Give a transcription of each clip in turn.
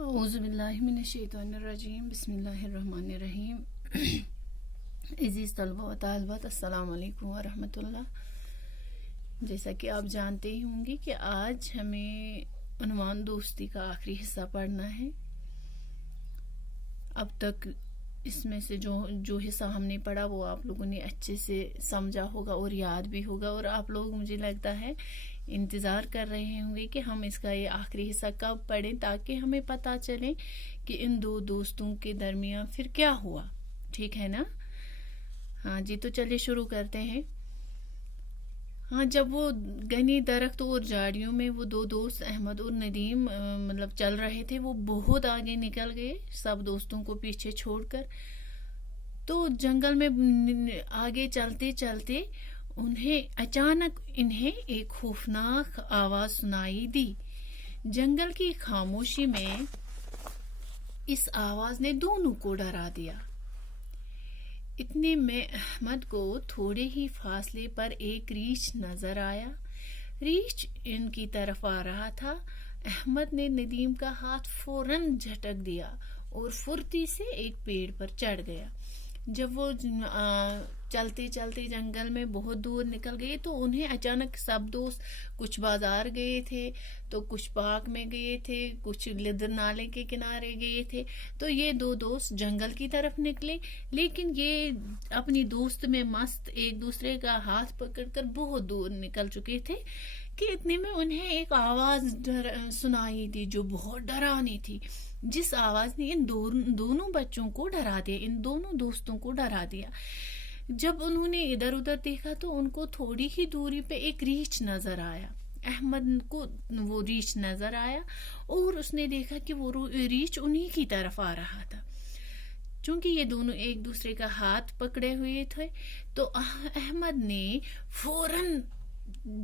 اعوذ باللہ من الشیطان الرجیم بسم اللہ الرحمن الرحیم عزیز طلبہ و طالبات السلام علیکم ورحمۃ اللہ۔ جیسا کہ آپ جانتے ہی ہوں گے کہ آج ہمیں عنوان دوستی کا آخری حصہ پڑھنا ہے۔ اب تک اس میں سے جو حصہ ہم نے پڑھا وہ آپ لوگوں نے اچھے سے سمجھا ہوگا اور یاد بھی ہوگا، اور آپ لوگ مجھے لگتا ہے انتظار کر رہے ہوں گے کہ ہم اس کا یہ آخری حصہ کب پڑھیں تاکہ ہمیں پتہ چلے کہ ان دو دوستوں کے درمیان پھر کیا ہوا۔ ٹھیک ہے نا؟ ہاں جی، تو چلیے شروع کرتے ہیں۔ ہاں، جب وہ گھنی درخت اور جھاڑیوں میں وہ دو دوست احمد اور ندیم چل رہے تھے، وہ بہت آگے نکل گئے سب دوستوں کو پیچھے چھوڑ کر۔ تو جنگل میں آگے چلتے چلتے اچانک انہیں ایک خوفناک آواز سنائی دی۔ جنگل کی خاموشی میں اس آواز نے دونوں کو ڈرا دیا۔ اتنے میں احمد کو تھوڑے ہی فاصلے پر ایک ریچھ نظر آیا۔ ریچھ ان کی طرف آ رہا تھا۔ احمد نے ندیم کا ہاتھ فوراً جھٹک دیا اور پھرتی سے ایک پیڑ پر چڑھ گیا۔ جب وہ چلتے چلتے جنگل میں بہت دور نکل گئے تو انہیں اچانک سب دوست کچھ بازار گئے تھے، تو کچھ پارک میں گئے تھے، کچھ لدر نالے کے کنارے گئے تھے۔ تو یہ دو دوست جنگل کی طرف نکلے، لیکن یہ اپنی دوست میں مست ایک دوسرے کا ہاتھ پکڑ کر بہت دور نکل چکے تھے کہ اتنے میں انہیں ایک آواز سنائی دی جو بہت ڈرانی تھی، جس آواز نے ان دونوں بچوں کو ڈرا دیا، ان دونوں دوستوں کو ڈرا دیا۔ جب انہوں نے ادھر ادھر دیکھا تو ان کو تھوڑی ہی دوری پہ ایک ریچھ نظر آیا۔ احمد کو وہ ریچھ نظر آیا اور اس نے دیکھا کہ وہ ریچھ انہی کی طرف آ رہا تھا۔ چونکہ یہ دونوں ایک دوسرے کا ہاتھ پکڑے ہوئے تھے تو احمد نے فوراً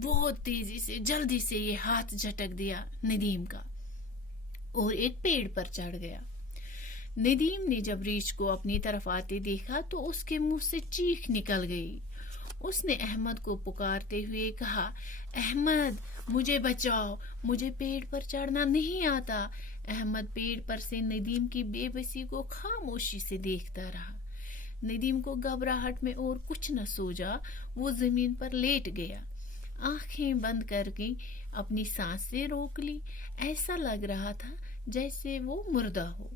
بہت تیزی سے جلدی سے یہ ہاتھ جھٹک دیا ندیم کا اور ایک پیڑ پر چڑھ گیا۔ ندیم نے جب ریچھ کو اپنی طرف آتے دیکھا تو اس کے منہ سے چیخ نکل گئی۔ اس نے احمد کو پکارتے ہوئے کہا، احمد مجھے بچاؤ، مجھے پیڑ پر چڑھنا نہیں آتا۔ احمد پیڑ پر سے ندیم کی بے بسی کو خاموشی سے دیکھتا رہا۔ ندیم کو گھبراہٹ میں اور کچھ نہ سوجا، وہ زمین پر لیٹ گیا، آنکھیں بند کر کے اپنی سانسیں روک لی۔ ایسا لگ رہا تھا جیسے وہ مردہ ہو۔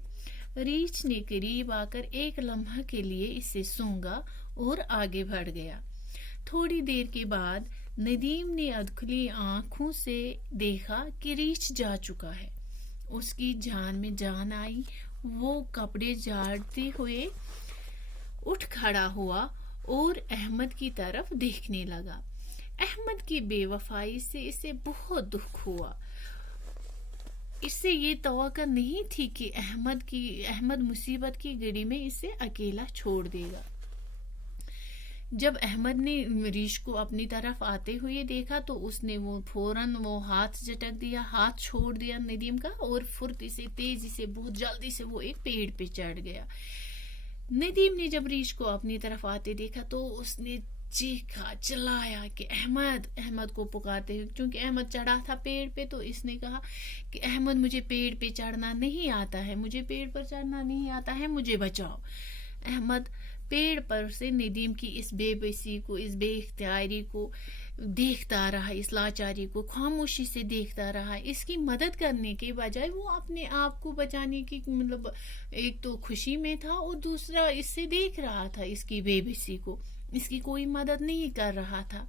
ریچھ نے قریب آ کر ایک لمحہ کے لیے اسے سونگا اور آگے بڑھ گیا۔ تھوڑی دیر کے بعد ندیم نے ادھکھلی آنکھوں سے دیکھا کہ ریچھ جا چکا ہے۔ اس کی جان میں جان آئی، وہ کپڑے جھاڑتے ہوئے اٹھ کھڑا ہوا اور احمد کی طرف دیکھنے لگا۔ احمد کی بے وفائی سے اسے بہت دکھ ہوا۔ اس سے یہ توقع نہیں تھی کہ احمد مصیبت کی گھڑی میں اسے اکیلا چھوڑ دے گا۔ جب احمد نے ریچھ کو اپنی طرف آتے ہوئے دیکھا تو اس نے فوراً ہاتھ جھٹک دیا، ہاتھ چھوڑ دیا ندیم کا، اور پھرتی سے تیزی سے بہت جلدی سے وہ ایک پیڑ پہ چڑھ گیا۔ ندیم نے جب ریچھ کو اپنی طرف آتے دیکھا تو اس نے چیخا، چلایا کہ احمد کو پکارتے ہوئے، چونکہ احمد چڑھا تھا پیڑ پہ تو اس نے کہا کہ احمد مجھے پیڑ پہ چڑھنا نہیں آتا ہے، مجھے پیڑ پر چڑھنا نہیں آتا ہے، مجھے بچاؤ۔ احمد پیڑ پر سے ندیم کی اس بے بسی کو، اس بے اختیاری کو دیکھتا رہا، اس لاچاری کو خاموشی سے دیکھتا رہا۔ اس کی مدد کرنے کے بجائے وہ اپنے آپ کو بچانے کی ایک تو خوشی میں تھا اور دوسرا اس سے دیکھ رہا تھا اس کی بے بسی کو، اس کی کوئی مدد نہیں کر رہا تھا۔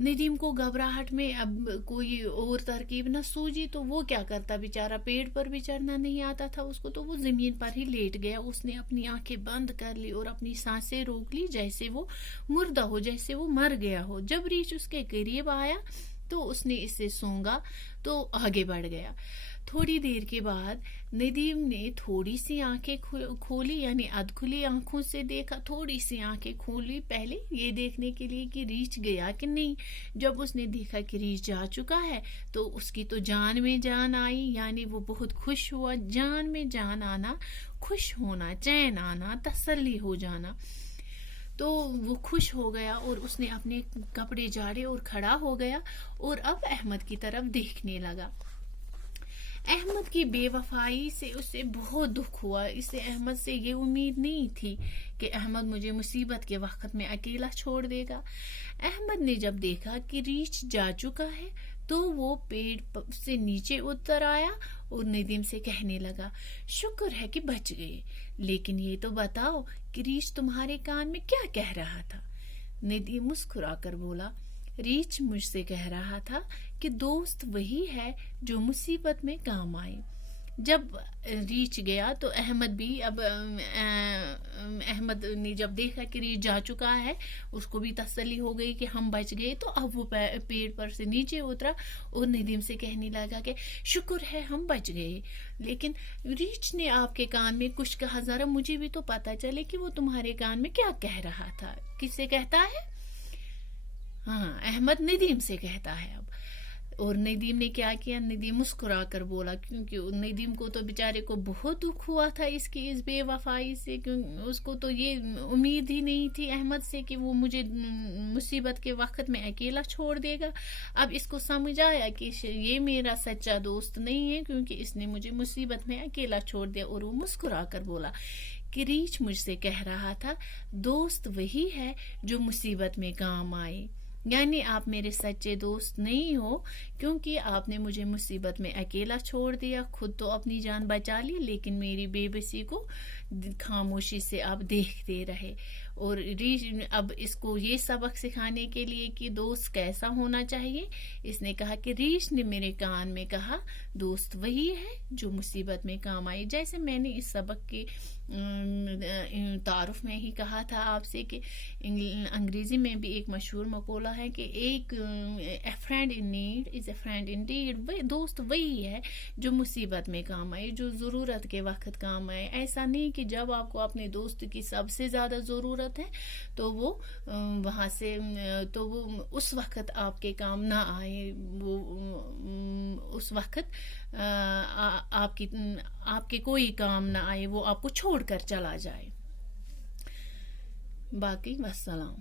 ندیم کو گھبراہٹ میں اب کوئی اور ترکیب نہ سوجی تو وہ کیا کرتا، بیچارہ پیڑ پر بھی چڑھنا نہیں آتا تھا اس کو، تو وہ زمین پر ہی لیٹ گیا۔ اس نے اپنی آنکھیں بند کر لی اور اپنی سانسیں روک لی جیسے وہ مردہ ہو، جیسے وہ مر گیا ہو۔ جب ریچھ اس کے قریب آیا تو اس نے اسے سونگا تو آگے بڑھ گیا۔ تھوڑی دیر کے بعد ندیم نے تھوڑی سی آنکھیں کھولی، یعنی ادھکھلی آنکھوں سے دیکھا، تھوڑی سی آنکھیں کھولی پہلے یہ دیکھنے کے لیے کہ ریچھ گیا کہ نہیں۔ جب اس نے دیکھا کہ ریچھ جا چکا ہے تو اس کی تو جان میں جان آئی، یعنی وہ بہت خوش ہوا۔ جان میں جان آنا، خوش ہونا، چین آنا، تسلی ہو جانا، تو وہ خوش ہو گیا اور اس نے اپنے کپڑے جھاڑے اور کھڑا ہو گیا اور اب احمد کی طرف دیکھنے لگا۔ احمد کی بے وفائی سے اسے بہت دکھ ہوا. اسے احمد سے یہ امید نہیں تھی کہ احمد مجھے مصیبت کے وقت میں اکیلا چھوڑ دے گا. احمد نے جب دیکھا کہ ریچھ جا چکا ہے تو وہ پیڑ سے نیچے اتر آیا اور ندیم سے کہنے لگا, شکر ہے کہ بچ گئے, لیکن یہ تو بتاؤ کہ ریچھ تمہارے کان میں کیا کہہ رہا تھا؟ ندیم مسکرا کر بولا, ریچھ مجھ سے کہہ رہا تھا کہ دوست وہی ہے جو مصیبت میں کام آئے. جب ریچھ گیا تو احمد بھی احمد نے جب دیکھا کہ ریچھ جا چکا ہے, اس کو بھی تسلی ہو گئی کہ ہم بچ گئے, تو اب وہ پیڑ پر سے نیچے اترا اور ندیم سے کہنے لگا کہ شکر ہے ہم بچ گئے, لیکن ریچھ نے آپ کے کان میں کچھ کہا, ذرا مجھے بھی تو پتا چلے کہ وہ تمہارے کان میں کیا کہہ رہا تھا. کس سے کہتا ہے؟ ہاں, احمد ندیم سے کہتا ہے. اب اور ندیم نے کیا کیا؟ ندیم مسکرا کر بولا, کیونکہ ندیم کو تو بیچارے کو بہت دکھ ہوا تھا اس کی اس بے وفائی سے, اس کو تو یہ امید ہی نہیں تھی احمد سے کہ وہ مجھے مصیبت کے وقت میں اکیلا چھوڑ دے گا. اب اس کو سمجھ آیا کہ یہ میرا سچا دوست نہیں ہے, کیونکہ اس نے مجھے مصیبت میں اکیلا چھوڑ دیا. اور وہ مسکرا کر بولا کہ ریچھ مجھ سے کہہ رہا تھا دوست وہی ہے جو مصیبت میں کام آئے, یعنی آپ میرے سچے دوست نہیں ہو, کیونکہ آپ نے مجھے مصیبت میں اکیلا چھوڑ دیا. خود تو اپنی جان بچا لی, لیکن میری بے بسی کو خاموشی سے آپ دیکھتے رہے. اور اب اس کو یہ سبق سکھانے کے لیے کہ دوست کیسا ہونا چاہیے, اس نے کہا کہ ریچھ نے میرے کان میں کہا دوست وہی ہے جو مصیبت میں کام آئے. جیسے میں نے اس سبق کے تعارف میں ہی کہا تھا آپ سے کہ انگریزی میں بھی ایک مشہور مقولہ ہے کہ ایک a friend in need is a friend indeed. دوست وہی ہے جو مصیبت میں کام آئے, جو ضرورت کے وقت کام آئے. ایسا نہیں کہ جب آپ کو اپنے دوست کی سب سے زیادہ ضرورت ہے تو وہ وہاں سے تو وہ اس وقت آپ کے کام نہ آئے, وہ اس وقت آپ کے کوئی کام نہ آئے, وہ آپ کو چھوڑ کر چلا جائے. باقی والسلام.